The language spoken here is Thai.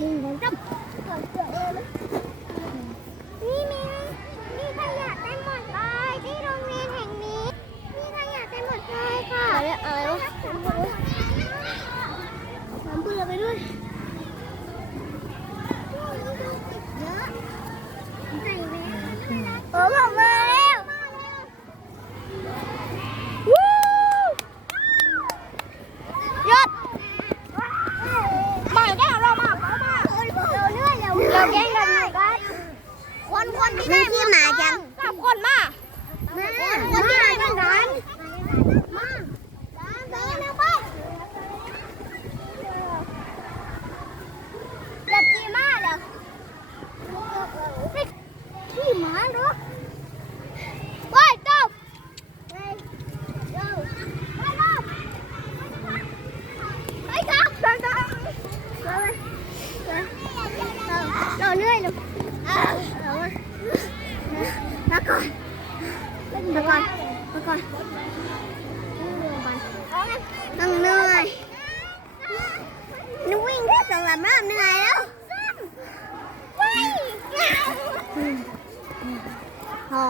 หนึ่งสองสามก่อนเจอเลยนี่มีมีขยะเต็มหมดเลยที่โรงเรียนแห่งนี้ มีขยะเต็มหมดเลยค่ะอะไรอะไรวะน้ำเบื่อไปด้วยอะใส่แมสโอ้ผมมาแล้ววู้หยุด ไม่ได้เรามาเขามาเราเลื่อยเราเราแย่งกันกันคนคนที่ได้ที่หมาจังสามคนมามาคนที่ได้กันกันมาเดินเร็วไปเด็กขี่ม้าเหรอขี่ม้าเหรอไปจบไปจบไปจบ ไปครับเดินเดินเดิน เราเลื่อยลูกเรามาก่อนมาก่อนมาก่อนต้องเหนื่อยนึกวิ่งแค่สองสามรอบเหนื่อยแล้วพ่อ